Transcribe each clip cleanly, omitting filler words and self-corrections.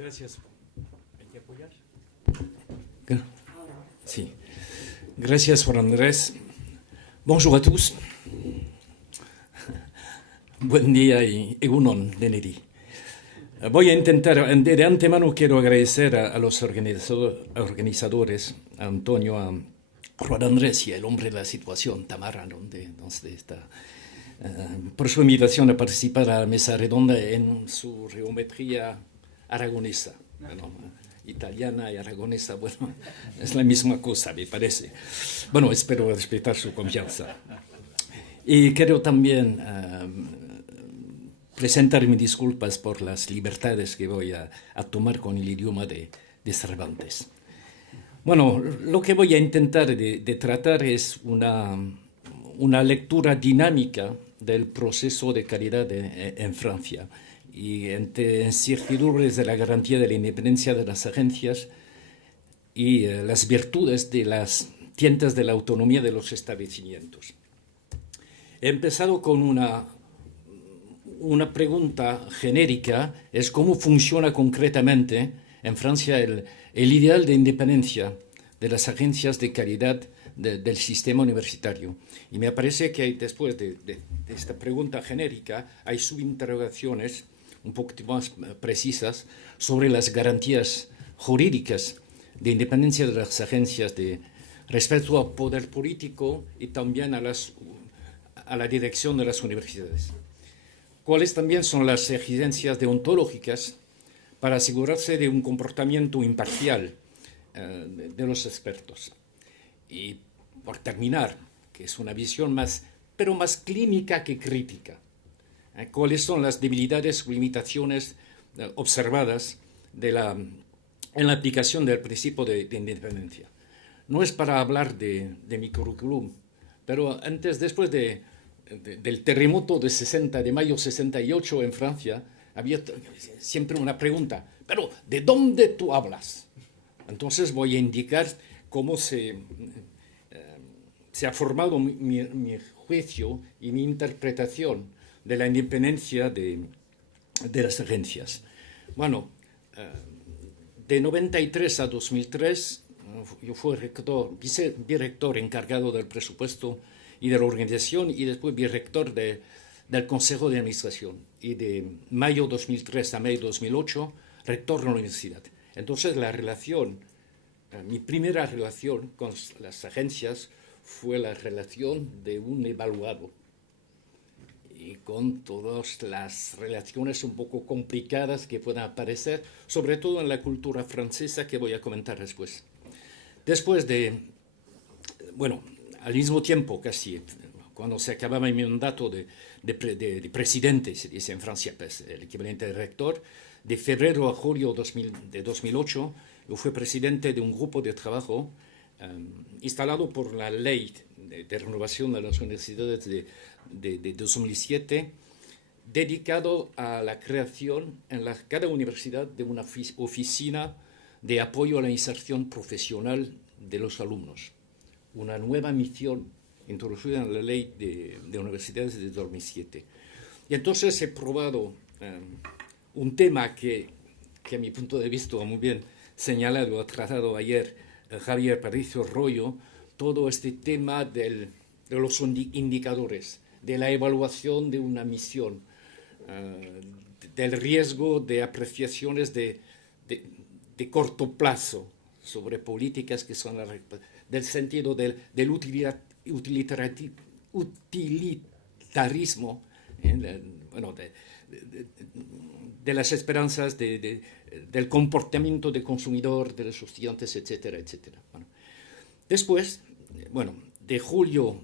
Gracias. ¿Hay que apoyar? Sí. Gracias, Juan Andrés. Bonjour a tous. Buen día y egunon, Deneri. Voy a intentar, de antemano quiero agradecer a los organizadores, a Antonio, a Juan Andrés y al hombre de la situación, Tamara, donde está, por su invitación a participar a la mesa redonda en su geometría aragonesa. Bueno, italiana y aragonesa, bueno, es la misma cosa, me parece. Bueno, espero respetar su confianza. Y quiero también presentar mis disculpas por las libertades que voy a tomar con el idioma de Cervantes. Bueno, lo que voy a intentar de tratar es una lectura dinámica del proceso de calidad en Francia y entre incertidumbres de la garantía de la independencia de las agencias y las virtudes de las tiendas de la autonomía de los establecimientos. He empezado con una pregunta genérica, es cómo funciona concretamente en Francia el ideal de independencia de las agencias de calidad del sistema universitario. Y me parece que después de esta pregunta genérica hay subinterrogaciones un poquito más precisas sobre las garantías jurídicas de independencia de las agencias respecto al poder político y también a la dirección de las universidades. ¿Cuáles también son las exigencias deontológicas para asegurarse de un comportamiento imparcial de los expertos? Y por terminar, que es una visión más clínica que crítica, ¿cuáles son las debilidades o limitaciones observadas en la aplicación del principio de independencia? No es para hablar de mi currículum, pero después del terremoto de mayo 68 en Francia, había siempre una pregunta, pero ¿de dónde tú hablas? Entonces voy a indicar cómo se ha formado mi juicio y mi interpretación de la independencia de las agencias. Bueno, de 93 a 2003, yo fui vicedirector encargado del presupuesto y de la organización y después director del Consejo de Administración. Y de mayo 2003 a mayo 2008, rector de la universidad. Entonces mi primera relación con las agencias fue la relación de un evaluado. Y con todas las relaciones un poco complicadas que puedan aparecer, sobre todo en la cultura francesa que voy a comentar después. Después al mismo tiempo casi, cuando se acababa mi mandato de presidente, se dice en Francia, pues, el equivalente de rector, de febrero a julio de 2008, yo fui presidente de un grupo de trabajo instalado por la ley de renovación de las universidades de 2007, dedicado a la creación en cada universidad de una oficina de apoyo a la inserción profesional de los alumnos. Una nueva misión introducida en la ley de universidades de 2007. Y entonces he probado un tema que a mi punto de vista muy bien señalado, ha tratado ayer Javier Patricio Royo, todo este tema de los indicadores, de la evaluación de una misión, del riesgo de apreciaciones de corto plazo sobre políticas que son del sentido del utilitarismo, de las esperanzas del comportamiento del consumidor, de los estudiantes, etcétera, etcétera. Después, de junio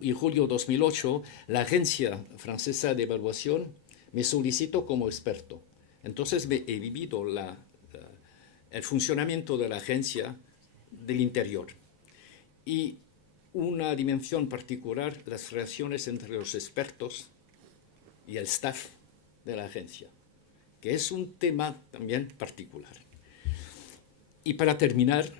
y julio 2008, la Agencia Francesa de Evaluación me solicitó como experto. Entonces he vivido el funcionamiento de la agencia del interior y una dimensión particular, las relaciones entre los expertos y el staff de la agencia, que es un tema también particular. Y para terminar,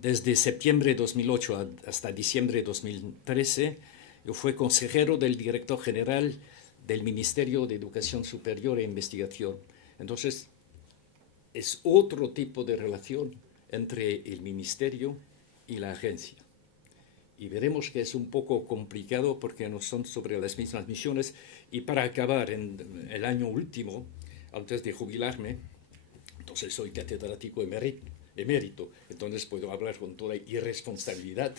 desde septiembre de 2008 hasta diciembre de 2013, yo fui consejero del director general del Ministerio de Educación Superior e Investigación. Entonces, es otro tipo de relación entre el ministerio y la agencia. Y veremos que es un poco complicado porque no son sobre las mismas misiones. Y para acabar, en el año último, antes de jubilarme, entonces soy catedrático emérito, entonces puedo hablar con toda irresponsabilidad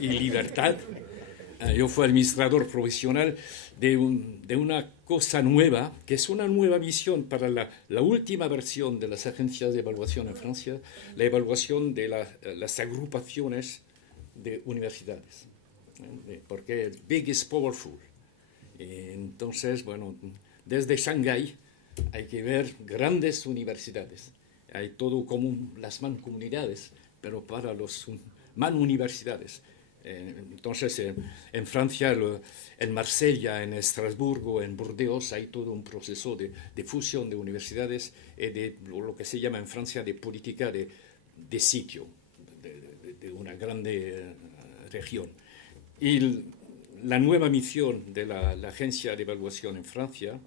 y libertad. Yo fui administrador profesional de una cosa nueva, que es una nueva misión para la última versión de las agencias de evaluación en Francia, la evaluación de las agrupaciones de universidades, porque big is powerful. Entonces, bueno, desde Shanghái hay que ver grandes universidades. Hay todo como las mancomunidades, pero para los manuniversidades. Entonces, en Francia, en Marsella, en Estrasburgo, en Burdeos, hay todo un proceso de fusión de universidades y de lo que se llama en Francia de política de sitio, de una grande región. Y la nueva misión de la Agencia de Evaluación en Francia,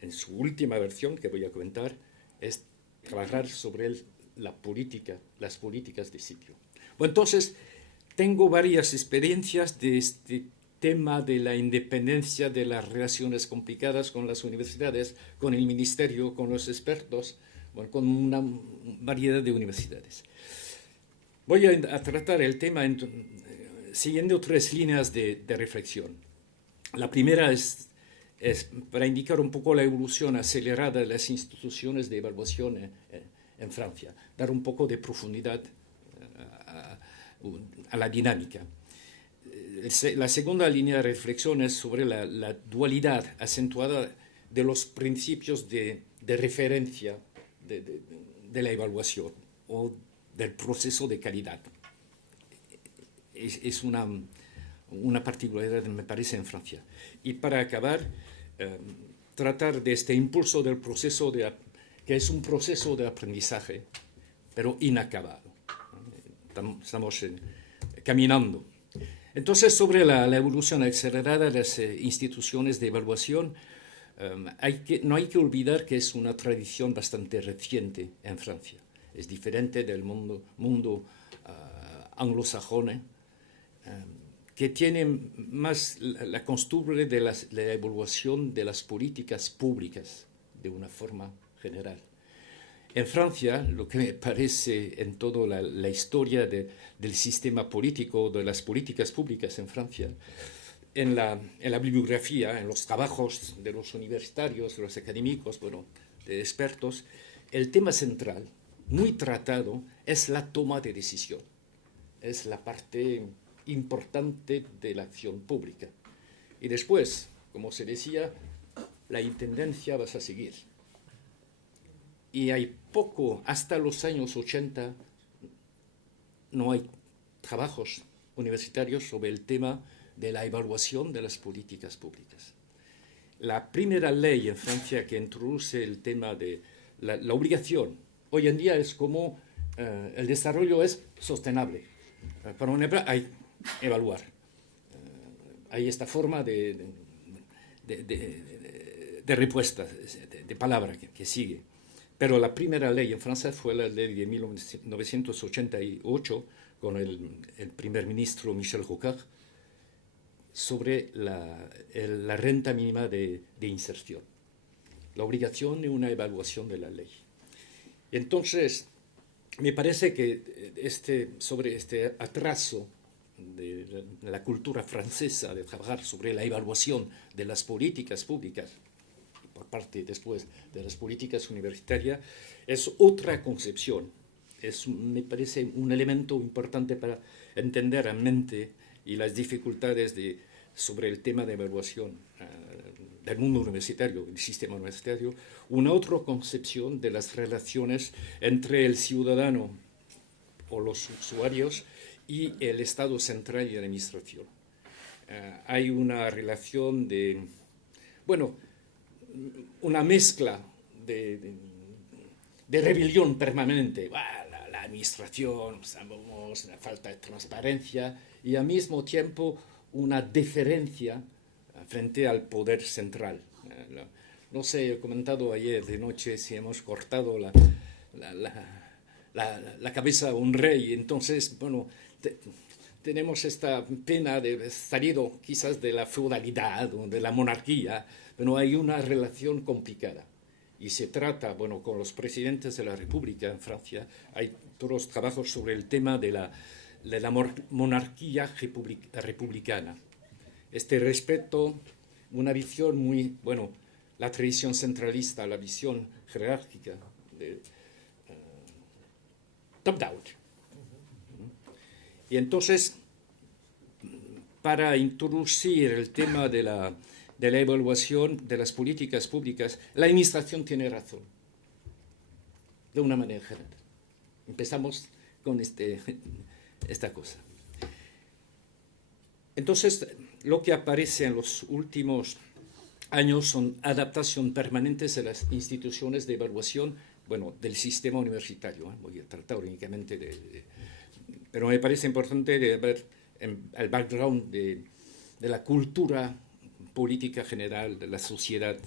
en su última versión que voy a comentar, es trabajar sobre las políticas de sitio. Bueno, entonces, tengo varias experiencias de este tema de la independencia, de las relaciones complicadas con las universidades, con el ministerio, con los expertos, bueno, con una variedad de universidades. Voy a tratar el tema siguiendo tres líneas de reflexión. La primera es para indicar un poco la evolución acelerada de las instituciones de evaluación en Francia, dar un poco de profundidad a la dinámica. La segunda línea de reflexión es sobre la dualidad acentuada de los principios de referencia de la evaluación o del proceso de calidad. Es una particularidad, me parece, en Francia. Y para acabar, tratar de este impulso del proceso, que es un proceso de aprendizaje, pero inacabado. Estamos caminando. Entonces, sobre la evolución acelerada de las instituciones de evaluación, no hay que olvidar que es una tradición bastante reciente en Francia. Es diferente del mundo anglosajón, que tiene más la costumbre de la evaluación de las políticas públicas de una forma general. En Francia, lo que me parece en toda la historia del sistema político, de las políticas públicas en Francia, en la bibliografía, en los trabajos de los universitarios, de los académicos, bueno, de expertos, el tema central, muy tratado, es la toma de decisión. Es la parte importante de la acción pública. Y después, como se decía, la intendencia vas a seguir. Y hay poco, hasta los años 80, no hay trabajos universitarios sobre el tema de la evaluación de las políticas públicas. La primera ley en Francia que introduce el tema de la obligación, hoy en día es como el desarrollo es sostenible. Para un ejemplo, hay evaluar. Hay esta forma de respuesta, de palabra que sigue. Pero la primera ley en Francia fue la ley de 1988 con el primer ministro Michel Rocard sobre la renta mínima de inserción, la obligación de una evaluación de la ley. Entonces, me parece que sobre este atraso de la cultura francesa de trabajar sobre la evaluación de las políticas públicas, por parte después de las políticas universitarias, es otra concepción. Me parece un elemento importante para entender la mente y las dificultades sobre el tema de evaluación del mundo universitario, del sistema universitario, una otra concepción de las relaciones entre el ciudadano o los usuarios y el Estado central y la administración. Hay una relación una mezcla de rebelión permanente. La administración, la falta de transparencia y al mismo tiempo una deferencia frente al poder central. No sé, he comentado ayer de noche si hemos cortado la cabeza a un rey, entonces, bueno, tenemos esta pena de salido quizás de la feudalidad o de la monarquía, pero hay una relación complicada. Y se trata, bueno, con los presidentes de la República en Francia, hay todos trabajos sobre el tema de la monarquía republicana. Este respeto, una visión muy, bueno, la tradición centralista, la visión jerárquica, top-down. Y entonces, para introducir el tema de la evaluación de las políticas públicas, la administración tiene razón, de una manera general. Empezamos con esta cosa. Entonces, lo que aparece en los últimos años son adaptaciones permanentes de las instituciones de evaluación, bueno, del sistema universitario. Voy a tratar únicamente pero me parece importante de ver el background de la cultura política general de la sociedad.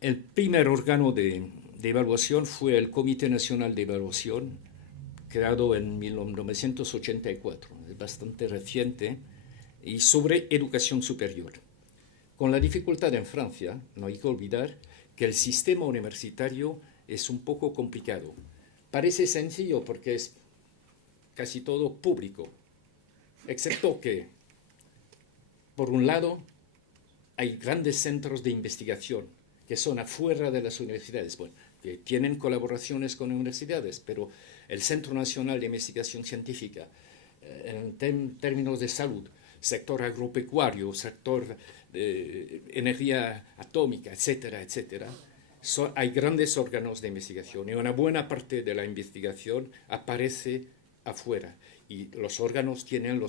El primer órgano de evaluación fue el Comité Nacional de Evaluación, creado en 1984, es bastante reciente, y sobre educación superior. Con la dificultad en Francia, no hay que olvidar que el sistema universitario es un poco complicado. Parece sencillo porque es casi todo público, excepto que, por un lado, hay grandes centros de investigación que son afuera de las universidades, bueno, que tienen colaboraciones con universidades, pero el Centro Nacional de Investigación Científica, en términos de salud, sector agropecuario, sector de energía atómica, etcétera, etcétera, hay grandes órganos de investigación y una buena parte de la investigación aparece afuera y los órganos tienen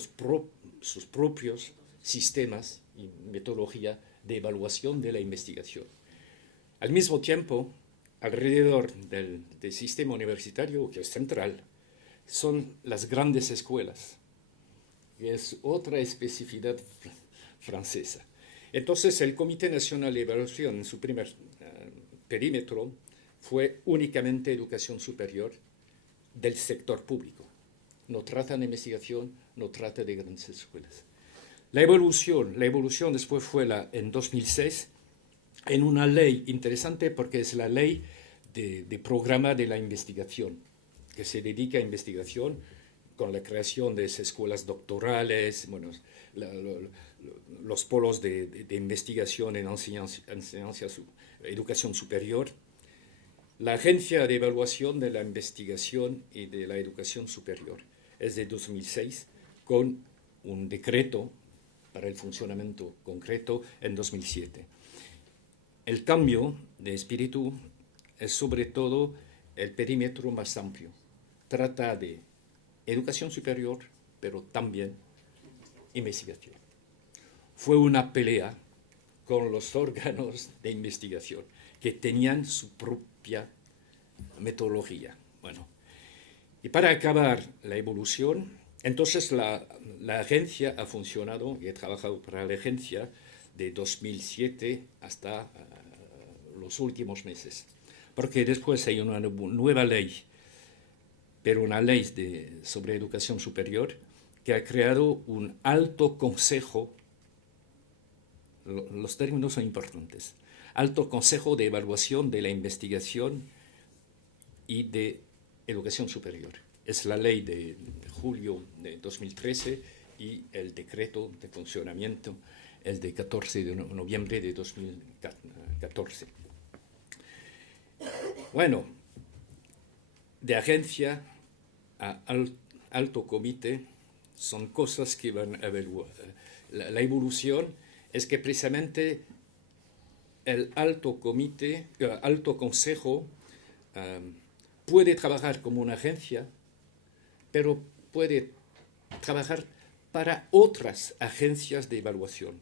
sus propios sistemas y metodología de evaluación de la investigación. Al mismo tiempo, alrededor del sistema universitario, que es central, son las grandes escuelas, que es otra especificidad francesa. Entonces, el Comité Nacional de Evaluación, en su primer perímetro, fue únicamente educación superior del sector público. No trata de investigación, no trata de grandes escuelas. La evolución después fue en 2006, en una ley interesante porque es la ley de programa de la investigación, que se dedica a investigación con la creación de esas escuelas doctorales, bueno, los polos de investigación en educación superior, la Agencia de Evaluación de la Investigación y de la Educación Superior. Es de 2006, con un decreto para el funcionamiento concreto en 2007. El cambio de espíritu es sobre todo el perímetro más amplio. Trata de educación superior, pero también investigación. Fue una pelea con los órganos de investigación que tenían su propia metodología. Bueno, y para acabar la evolución, entonces la agencia ha funcionado y he trabajado para la agencia de 2007 hasta los últimos meses, porque después hay una nueva ley, pero una ley sobre educación superior que ha creado un alto consejo, los términos son importantes, alto consejo de evaluación de la investigación y de educación superior. Es la ley de julio de 2013 y el decreto de funcionamiento es de 14 de noviembre de 2014. Bueno, de agencia a alto comité son cosas que van a evaluar. La evolución es que precisamente el alto comité, alto consejo, puede trabajar como una agencia, pero puede trabajar para otras agencias de evaluación.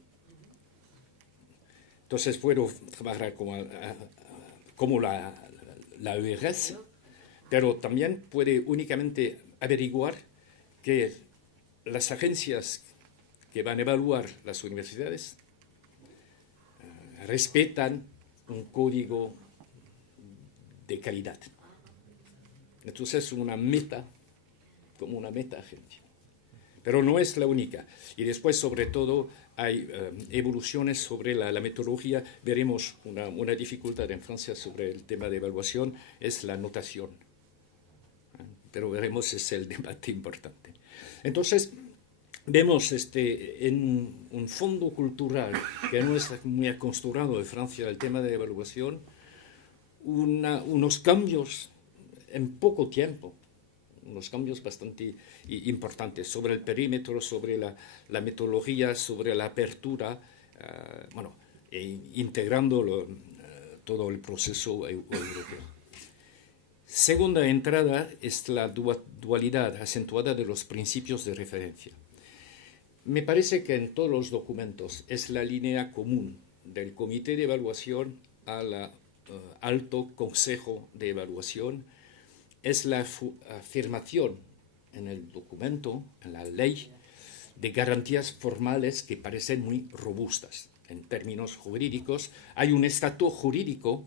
Entonces puedo trabajar como la ERS, pero también puede únicamente averiguar que las agencias que van a evaluar las universidades respetan un código de calidad. Entonces, una meta, como una meta agencia. Pero no es la única. Y después, sobre todo, hay evoluciones sobre la metodología. Veremos una dificultad en Francia sobre el tema de evaluación, es la notación. Pero veremos, es el debate importante. Entonces, vemos en un fondo cultural que no es muy acostumbrado de Francia el tema de evaluación, unos cambios en poco tiempo, unos cambios bastante importantes sobre el perímetro, sobre la metodología, sobre la apertura, integrando todo el proceso europeo. Segunda entrada es la dualidad acentuada de los principios de referencia. Me parece que en todos los documentos es la línea común del Comité de Evaluación al Alto Consejo de Evaluación, es la afirmación en el documento, en la ley, de garantías formales que parecen muy robustas. En términos jurídicos, hay un estatuto jurídico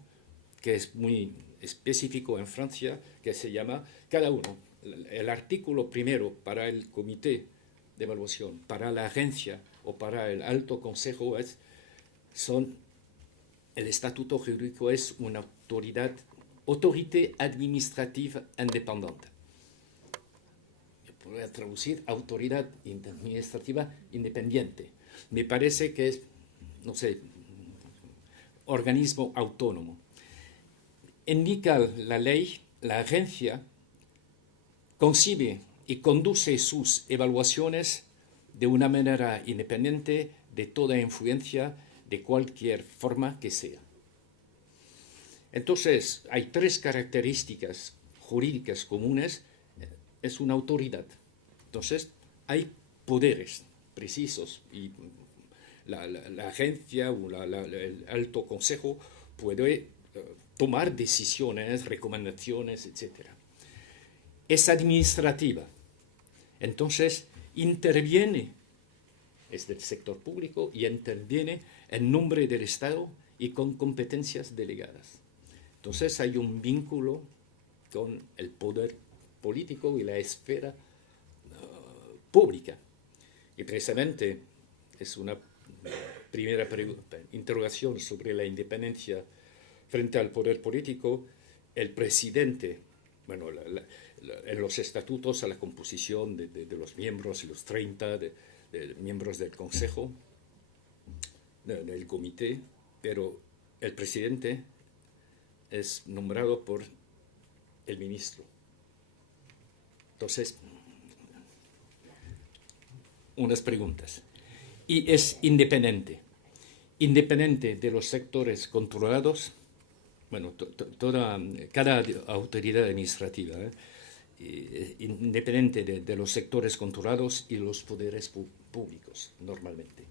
que es muy específico en Francia, que se llama cada uno. El artículo primero para el comité de evaluación, para la agencia o para el alto consejo el estatuto jurídico es una autorité administrativa independiente. Podría traducir autoridad administrativa independiente. Me parece que es, no sé, organismo autónomo. Indica la ley, la agencia concibe y conduce sus evaluaciones de una manera independiente de toda influencia de cualquier forma que sea. Entonces, hay tres características jurídicas comunes. Es una autoridad. Entonces, hay poderes precisos y la agencia o el alto consejo puede tomar decisiones, recomendaciones, etc. Es administrativa. Entonces, interviene, es del sector público y interviene en nombre del Estado y con competencias delegadas. Entonces, hay un vínculo con el poder político y la esfera pública. Y precisamente es una primera interrogación sobre la independencia frente al poder político. El presidente, en los estatutos a la composición de los miembros, los 30 de miembros del Consejo, del comité, pero el presidente es nombrado por el ministro. Entonces, unas preguntas. Y es independiente de los sectores controlados, cada autoridad administrativa, independiente de los sectores controlados y los poderes públicos, normalmente.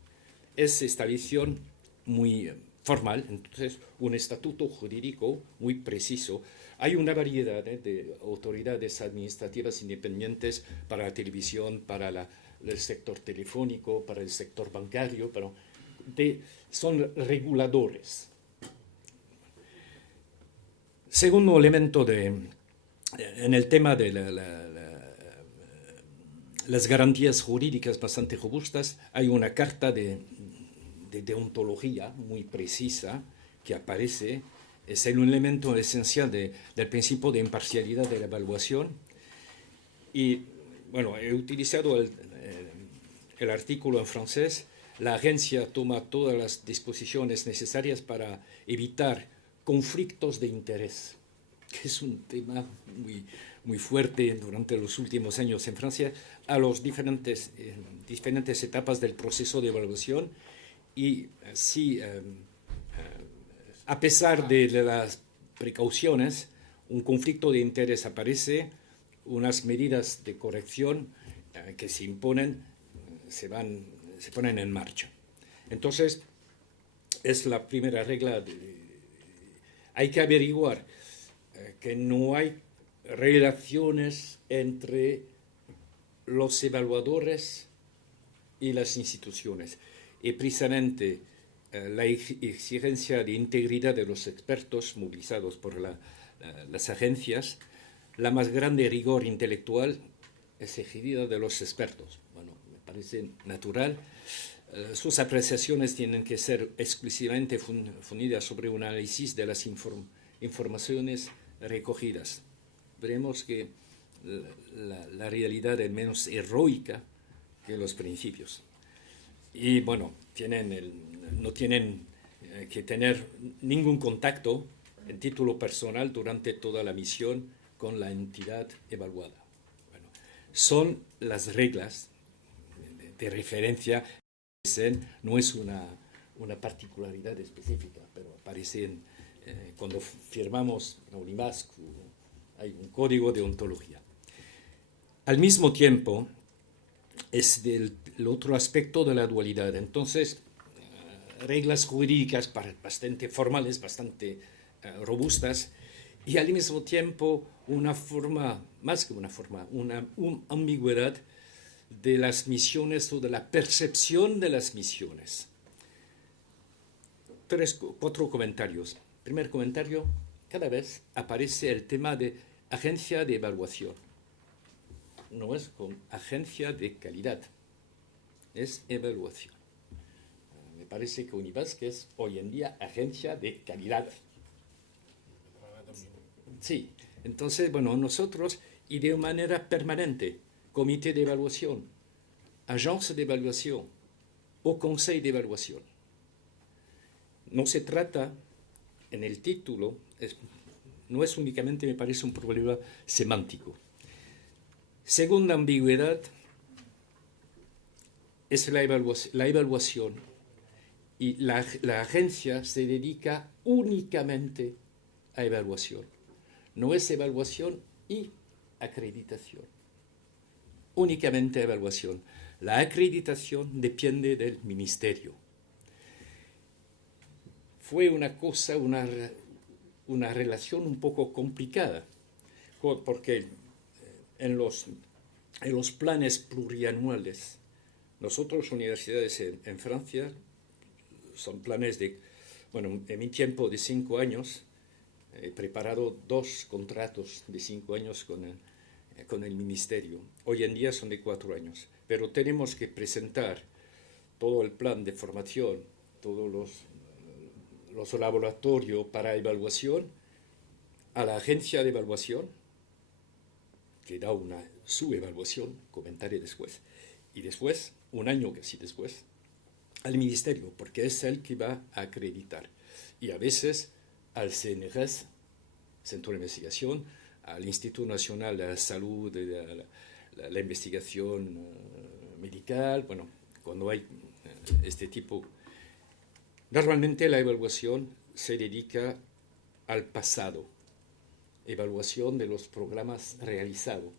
Es esta visión muy formal, entonces un estatuto jurídico muy preciso. Hay una variedad de autoridades administrativas independientes para la televisión, para el sector telefónico, para el sector bancario, pero son reguladores. Segundo elemento en el tema de las garantías jurídicas bastante robustas, hay una carta de deontología muy precisa que aparece. Es un elemento esencial del principio de imparcialidad de la evaluación. Y he utilizado el artículo en francés. La agencia toma todas las disposiciones necesarias para evitar conflictos de interés, que es un tema muy fuerte durante los últimos años en Francia, a las diferentes etapas del proceso de evaluación. Y sí, a pesar de las precauciones, un conflicto de interés aparece, unas medidas de corrección que se imponen se ponen en marcha. Entonces, es la primera regla. Hay que averiguar que no hay relaciones entre los evaluadores y las instituciones. Y precisamente la exigencia de integridad de los expertos movilizados por las agencias, la más grande rigor intelectual exigida de los expertos. Bueno, me parece natural. Sus apreciaciones tienen que ser exclusivamente fundidas sobre un análisis de las informaciones recogidas. Veremos que la realidad es menos heroica que los principios. Y bueno, no tienen que tener ningún contacto en título personal durante toda la misión con la entidad evaluada. Bueno, son las reglas de referencia. No es una particularidad específica, pero aparecen cuando firmamos la UNIMASC, hay un código de ontología. Al mismo tiempo, es el otro aspecto de la dualidad. Entonces, reglas jurídicas bastante formales, bastante robustas, y al mismo tiempo una forma, más que una forma, una ambigüedad de las misiones o de la percepción de las misiones. 4 comentarios. Primer comentario, cada vez aparece el tema de agencia de evaluación. No es con agencia de calidad, es evaluación. Me parece que UNIVASC es hoy en día agencia de calidad. Sí, entonces, bueno, nosotros, y de manera permanente, comité de evaluación, agence de evaluación o conseil de evaluación. No se trata, en el título, no es únicamente, me parece, un problema semántico. Segunda ambigüedad es la evaluación, y la agencia se dedica únicamente a evaluación. No es evaluación y acreditación. Únicamente evaluación. La acreditación depende del ministerio. Fue una relación un poco complicada, porque en los planes plurianuales, nosotros, universidades en Francia, son planes bueno, en mi tiempo de 5 años, he preparado 2 contratos de 5 años con el ministerio. Hoy en día son de 4 años, pero tenemos que presentar todo el plan de formación, todos los laboratorios para evaluación a la agencia de evaluación, que da su evaluación, comentaré después, y después, un año casi después, al ministerio, porque es el que va a acreditar. Y a veces al CNRS, Centro de Investigación, al Instituto Nacional de la Salud, de la investigación medical, bueno, cuando hay este tipo. Normalmente la evaluación se dedica al pasado, evaluación de los programas realizados,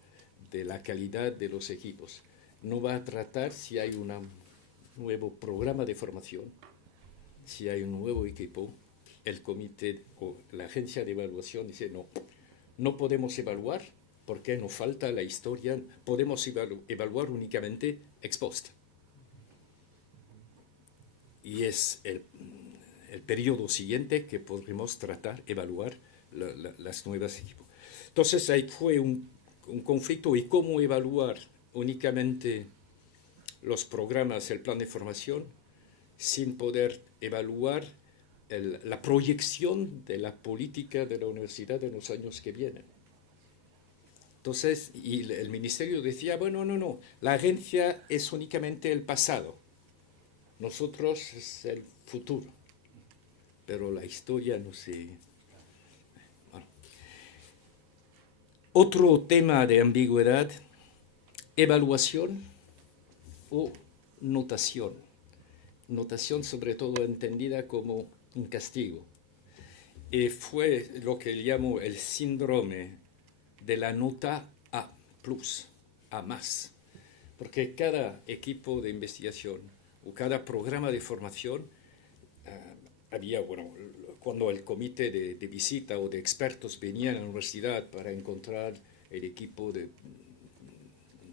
de la calidad de los equipos. No va a tratar si hay un nuevo programa de formación, si hay un nuevo equipo. El comité o la agencia de evaluación dice no podemos evaluar porque nos falta la historia, podemos evaluar únicamente ex post. Y es el periodo siguiente que podremos evaluar las nuevas equipos. Entonces ahí fue un conflicto, y cómo evaluar únicamente los programas, el plan de formación, sin poder evaluar la proyección de la política de la universidad en los años que vienen. Entonces, y el ministerio decía, bueno, no, la agencia es únicamente el pasado, nosotros es el futuro, pero la historia no se... Bueno. Otro tema de ambigüedad, evaluación o notación. Notación sobre todo entendida como un castigo. Y fue lo que llamo el síndrome de la nota A+, A+, porque cada equipo de investigación o cada programa de formación había, bueno, cuando el comité de visita o de expertos venía a la universidad para encontrar el equipo de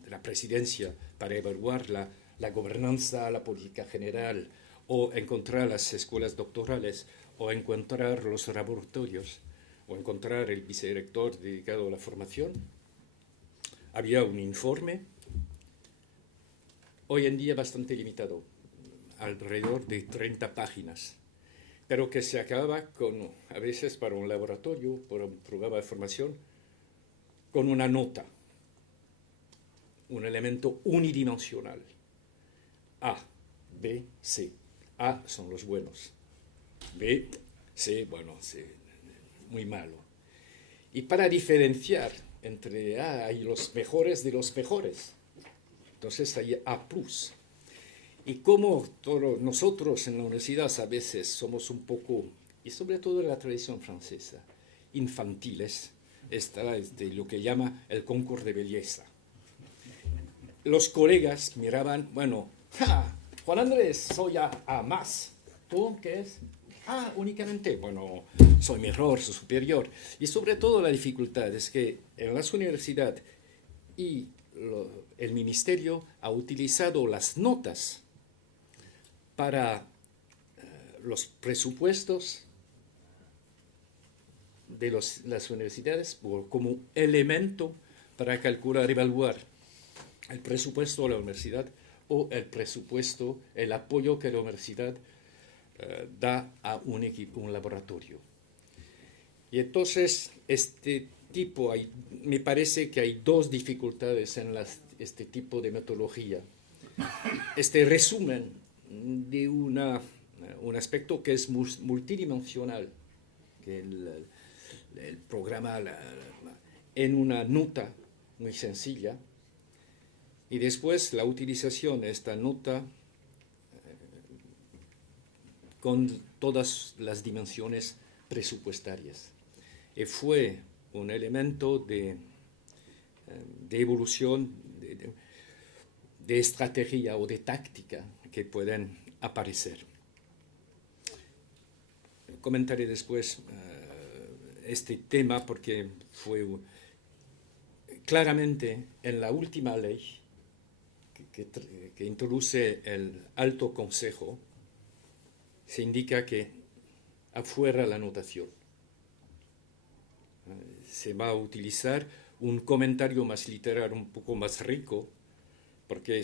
la presidencia para evaluar la gobernanza, la política general o encontrar las escuelas doctorales, o encontrar los laboratorios, o encontrar el vicedirector dedicado a la formación. Había un informe, hoy en día bastante limitado, alrededor de 30 páginas, pero que se acababa con, a veces para un laboratorio, para un programa de formación, con una nota, un elemento unidimensional. A, B, C. A son los buenos. B, C, bueno, C, muy malo. Y para diferenciar entre A hay los mejores de los mejores. Entonces hay A+. Y como todos nosotros en la universidad a veces somos un poco, y sobre todo en la tradición francesa, infantiles, está lo que llama el concurso de belleza. Los colegas miraban, bueno, ¡ja! Juan Andrés, soy A más. ¿Tú qué es? Únicamente, bueno, soy mejor, soy superior. Y sobre todo la dificultad es que en las universidades y el ministerio ha utilizado las notas para los presupuestos de las universidades como elemento para calcular, evaluar el presupuesto de la universidad o el presupuesto, el apoyo que la universidad da a un equipo, un laboratorio. Y entonces, me parece que hay dos dificultades en este tipo de metodología. Este resumen de un aspecto que es multidimensional, que el programa en una nota muy sencilla, y después la utilización de esta nota con todas las dimensiones presupuestarias. Y fue un elemento de evolución, de estrategia o de táctica que pueden aparecer. Comentaré después este tema porque fue claramente en la última ley que introduce el Alto Consejo, se indica que afuera la anotación. Se va a utilizar un comentario más literario, un poco más rico, porque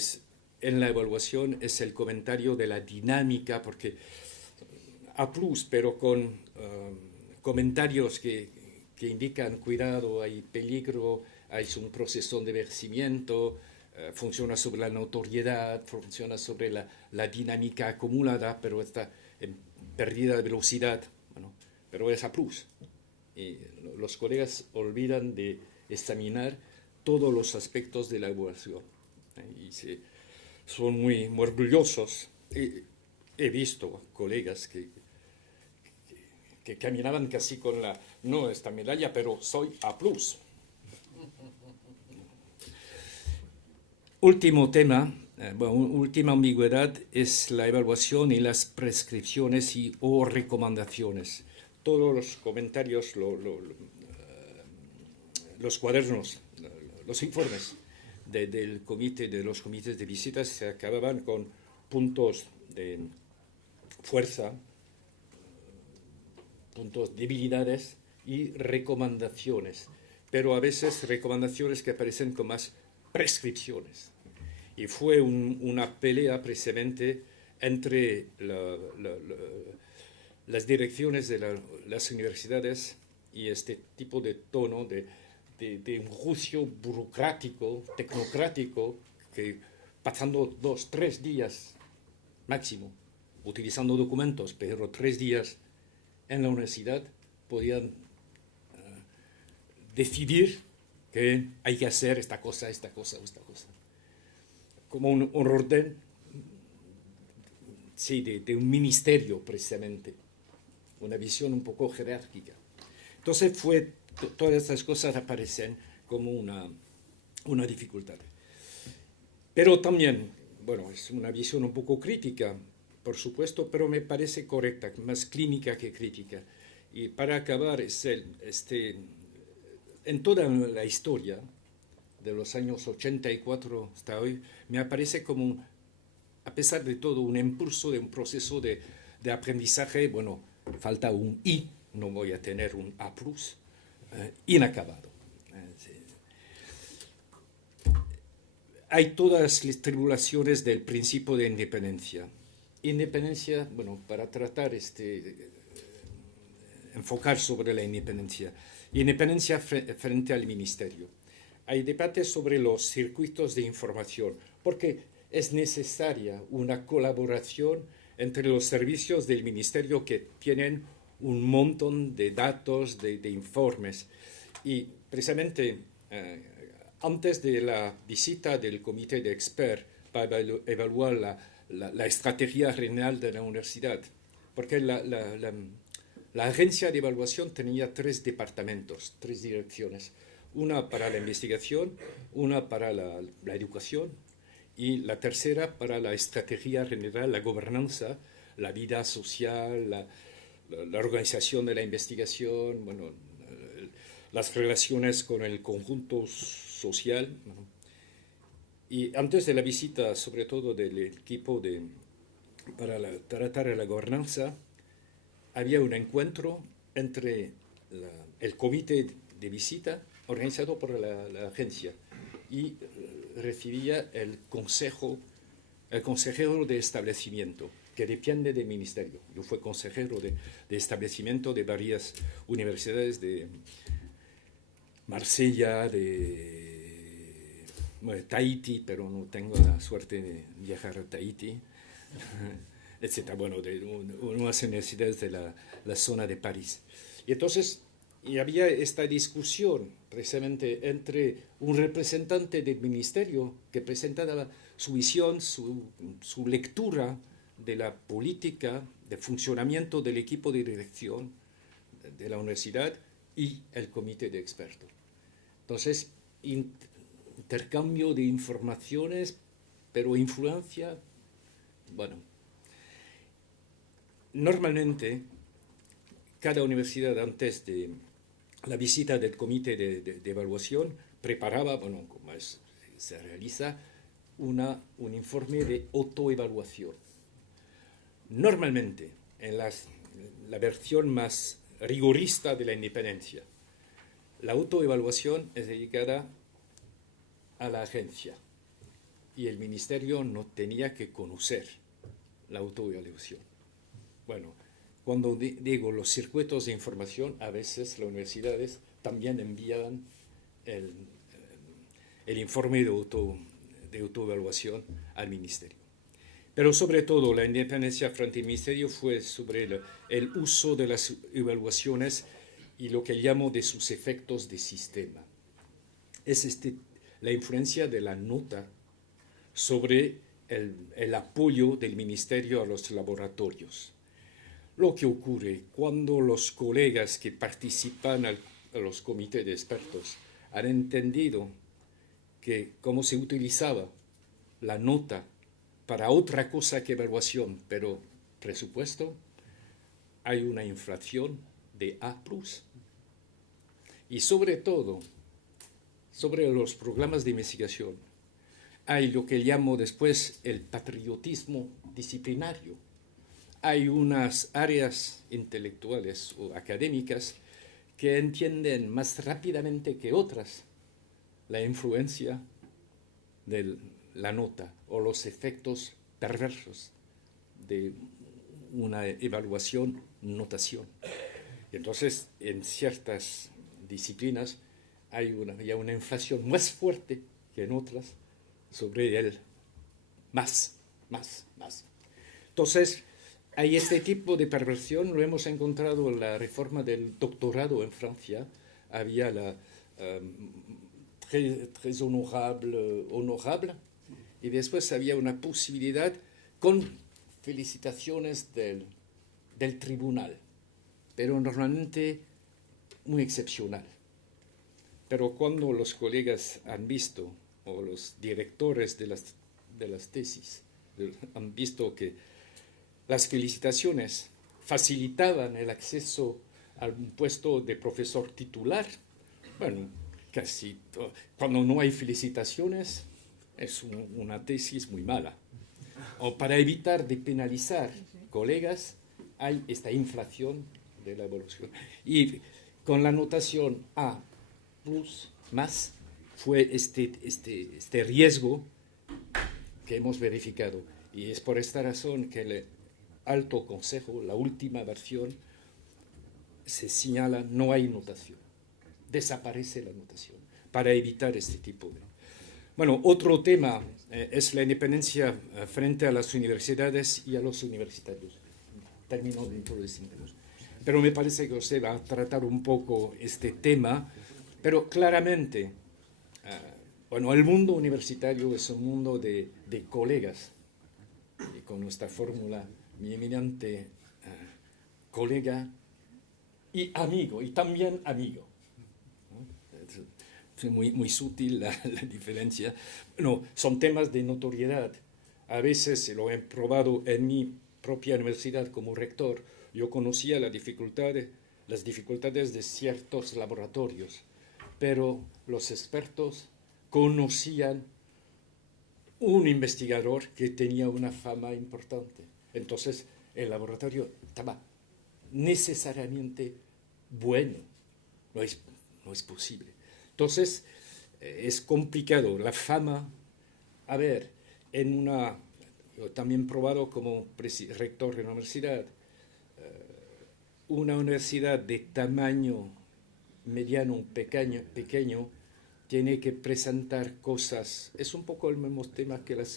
en la evaluación es el comentario de la dinámica, porque A+, pero con comentarios que indican cuidado, hay peligro, hay un proceso de envejecimiento, funciona sobre la notoriedad, funciona sobre la dinámica acumulada, pero está en pérdida de velocidad, bueno, pero es A+. Y los colegas olvidan de examinar todos los aspectos de la evaluación. Y son muy orgullosos. He visto colegas que caminaban casi con no esta medalla, pero soy A+. Último tema, última ambigüedad es la evaluación y las prescripciones o recomendaciones. Todos los comentarios, los cuadernos, los informes de los comités de visitas se acababan con puntos de fuerza, puntos debilidades y recomendaciones, pero a veces recomendaciones que aparecen con más prescripciones. Y fue una pelea precisamente entre las direcciones de las universidades y este tipo de tono de un juicio burocrático, tecnocrático, que pasando 2-3 días máximo, utilizando documentos, pero 3 días en la universidad podían decidir que hay que hacer esta cosa, esta cosa o esta cosa. Como un orden, sí, de un ministerio precisamente, una visión un poco jerárquica. Entonces todas estas cosas aparecen como una dificultad. Pero también, bueno, es una visión un poco crítica, por supuesto, pero me parece correcta, más clínica que crítica. Y para acabar, en toda la historia, de los años 84 hasta hoy, me aparece como a pesar de todo, un impulso de un proceso de aprendizaje, bueno, falta un I, no voy a tener un A+, inacabado. Hay todas las tribulaciones del principio de independencia. Independencia, bueno, para tratar enfocar sobre la independencia. Independencia frente al ministerio. Hay debate sobre los circuitos de información, porque es necesaria una colaboración entre los servicios del ministerio que tienen un montón de datos, de informes. Y precisamente antes de la visita del comité de expertos para evaluar la estrategia general de la universidad, porque la agencia de evaluación tenía 3 departamentos, 3 direcciones, una para la investigación, una para la educación y la tercera para la estrategia general, la gobernanza, la vida social, la organización de la investigación, bueno, las relaciones con el conjunto social. Y antes de la visita, sobre todo del equipo para tratar la gobernanza, había un encuentro entre el comité de visita organizado por la agencia y recibía el consejero de establecimiento, que depende del ministerio. Yo fui consejero de establecimiento de varias universidades de Marsella, bueno, Tahití, pero no tengo la suerte de viajar a Tahití, etcétera, bueno, de unas universidades de la zona de París. Y entonces, y había esta discusión precisamente entre un representante del ministerio que presentaba su visión, su lectura de la política de funcionamiento del equipo de dirección de la universidad y el comité de expertos. Entonces, intercambio de informaciones, pero influencia, bueno, normalmente cada universidad antes de la visita del comité de evaluación preparaba, bueno, como se realiza, un informe de autoevaluación. Normalmente, en la versión más rigorista de la independencia, la autoevaluación es dedicada a la agencia y el ministerio no tenía que conocer la autoevaluación. Bueno, cuando digo los circuitos de información, a veces las universidades también envían el informe de autoevaluación al ministerio. Pero sobre todo la independencia frente al ministerio fue sobre el uso de las evaluaciones y lo que llamo de sus efectos de sistema. Es la influencia de la nota sobre el apoyo del ministerio a los laboratorios. Lo que ocurre cuando los colegas que participan a los comités de expertos han entendido que cómo se utilizaba la nota para otra cosa que evaluación, pero presupuesto, hay una inflación de A+. Y sobre todo, sobre los programas de investigación, hay lo que llamo después el patriotismo disciplinario. Hay unas áreas intelectuales o académicas que entienden más rápidamente que otras la influencia de la nota o los efectos perversos de una evaluación, notación. Entonces, en ciertas disciplinas hay ya una inflación más fuerte que en otras sobre el más. Entonces, hay este tipo de perversión, lo hemos encontrado en la reforma del doctorado en Francia. Había la très honorable, y después había una posibilidad con felicitaciones del tribunal, pero normalmente muy excepcional. Pero cuando los colegas han visto, o los directores de las tesis, han visto que las felicitaciones facilitaban el acceso al puesto de profesor titular, bueno, casi cuando no hay felicitaciones es una tesis muy mala. o para evitar de penalizar colegas, hay esta inflación de la evaluación. Y con la notación A plus más fue este riesgo que hemos verificado. Y es por esta razón que el Alto Consejo, la última versión, se señala no hay notación. Desaparece la notación para evitar este tipo de... Bueno, otro tema es la independencia frente a las universidades y a los universitarios. Termino dentro de 5 minutos. Pero me parece que usted va a tratar un poco este tema, pero claramente, bueno, el mundo universitario es un mundo de colegas. Y con nuestra fórmula, mi eminente colega y amigo, y también amigo. Es muy sutil la diferencia. Bueno, son temas de notoriedad. A veces lo he probado en mi propia universidad como rector. Yo conocía las dificultades de ciertos laboratorios, pero los expertos conocían un investigador que tenía una fama importante. Entonces, el laboratorio estaba necesariamente bueno. No es posible. Entonces, es complicado. La fama, a ver, yo también he probado como rector de una universidad de tamaño mediano, pequeño, tiene que presentar cosas. Es un poco el mismo tema que el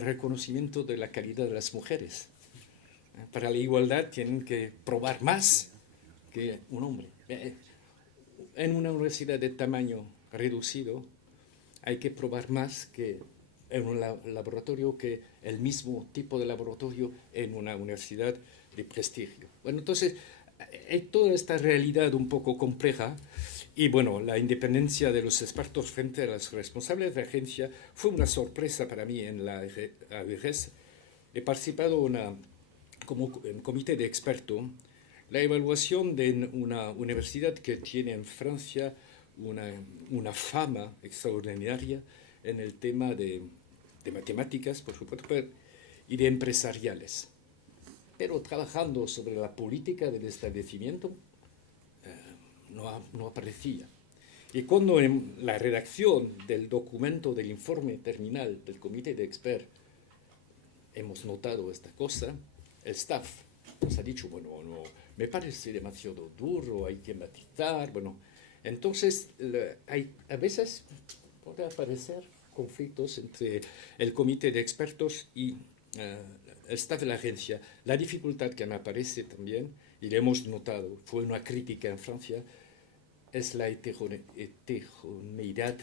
reconocimiento de la calidad de las mujeres. Para la igualdad tienen que probar más que un hombre. En una universidad de tamaño reducido hay que probar más que en un laboratorio, que el mismo tipo de laboratorio en una universidad de prestigio. Bueno, entonces hay toda esta realidad un poco compleja. Y bueno, la independencia de los expertos frente a los responsables de la agencia fue una sorpresa para mí en la AVGES. He participado como en comité de expertos. La evaluación de una universidad que tiene en Francia una fama extraordinaria en el tema de matemáticas, por supuesto, y de empresariales. Pero trabajando sobre la política del establecimiento, no aparecía. Y cuando en la redacción del documento del informe terminal del comité de expertos hemos notado esta cosa, el staff nos ha dicho, bueno, no, me parece demasiado duro, hay que matizar, bueno. Entonces, a veces puede aparecer conflictos entre el comité de expertos y el staff de la agencia. La dificultad que me aparece también, y lo hemos notado, fue una crítica en Francia, es la heterogeneidad,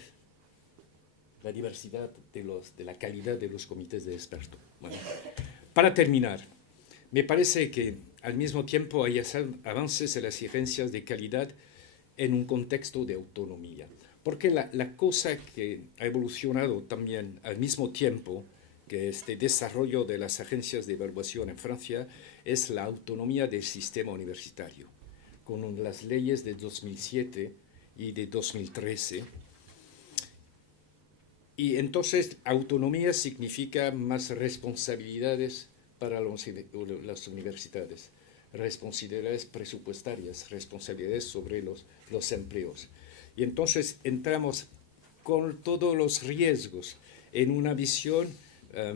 la diversidad de la calidad de los comités de expertos. Bueno, para terminar, me parece que al mismo tiempo hay avances en las exigencias de calidad en un contexto de autonomía. Porque la cosa que ha evolucionado también al mismo tiempo que este desarrollo de las agencias de evaluación en Francia es la autonomía del sistema universitario, con las leyes de 2007 y de 2013. Y entonces autonomía significa más responsabilidades para las universidades, responsabilidades presupuestarias, responsabilidades sobre los empleos. Y entonces entramos con todos los riesgos en una visión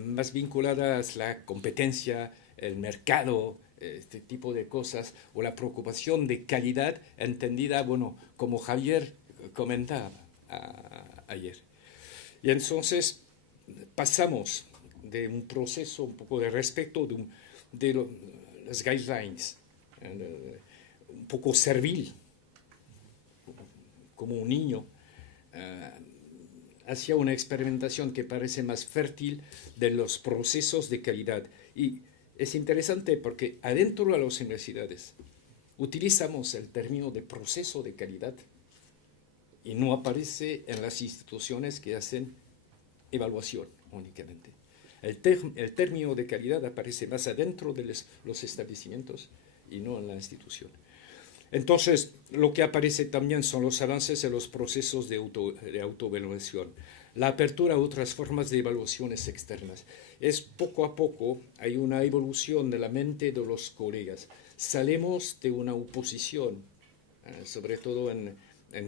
más vinculada a la competencia, el mercado, este tipo de cosas, o la preocupación de calidad entendida, bueno, como Javier comentaba ayer. Y entonces pasamos de un proceso un poco de respeto de las guidelines, un poco servil, como un niño, hacia una experimentación que parece más fértil de los procesos de calidad. Y es interesante porque adentro de las universidades utilizamos el término de proceso de calidad y no aparece en las instituciones que hacen evaluación únicamente. El término de calidad aparece más adentro de los establecimientos y no en la institución. Entonces, lo que aparece también son los avances en los procesos de autoevaluación. la apertura a otras formas de evaluaciones externas. Es poco a poco, hay una evolución de la mente de los colegas. Salimos de una oposición, sobre todo en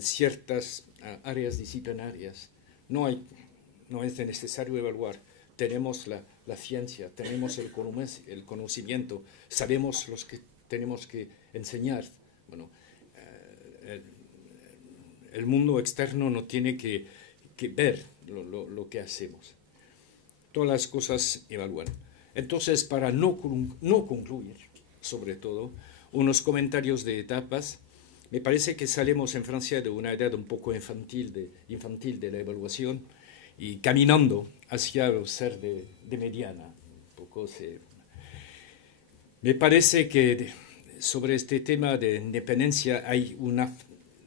ciertas áreas disciplinarias. No es necesario evaluar. Tenemos la ciencia, tenemos el conocimiento, sabemos los que tenemos que enseñar. Bueno, el mundo externo no tiene que ver lo que hacemos. Todas las cosas evalúan. Entonces, para no concluir, sobre todo, unos comentarios de etapas. Me parece que salimos en Francia de una edad un poco infantil de la evaluación y caminando hacia el ser de mediana. Me parece que sobre este tema de independencia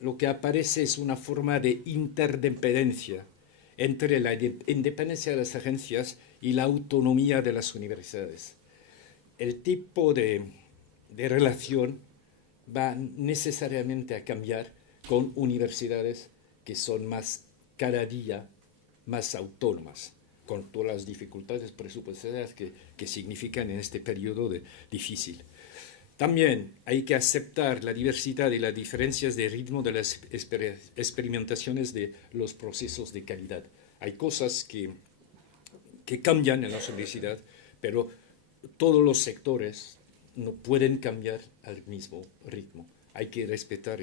lo que aparece es una forma de interdependencia entre la independencia de las agencias y la autonomía de las universidades. El tipo de relación va necesariamente a cambiar con universidades que son cada día más autónomas, con todas las dificultades presupuestarias que significan en este periodo difícil. También hay que aceptar la diversidad y las diferencias de ritmo de las experimentaciones de los procesos de calidad. Hay cosas que cambian en la universidad, pero todos los sectores no pueden cambiar al mismo ritmo. Hay que respetar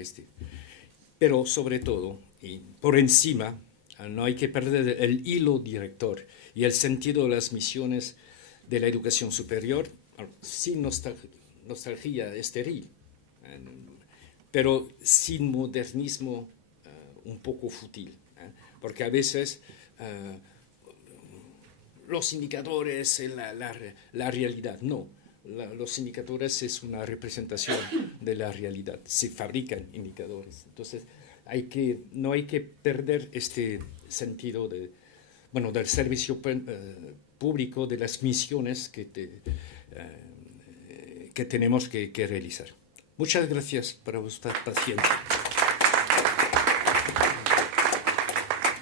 Pero sobre todo, y por encima, no hay que perder el hilo director y el sentido de las misiones de la educación superior, sin nostalgia estéril, pero sin modernismo un poco fútil, porque a veces los indicadores, la realidad, no. Los indicadores es una representación de la realidad, se fabrican indicadores. Entonces, no hay que perder este sentido del servicio público, de las misiones que tenemos que realizar. Muchas gracias por vuestra paciencia.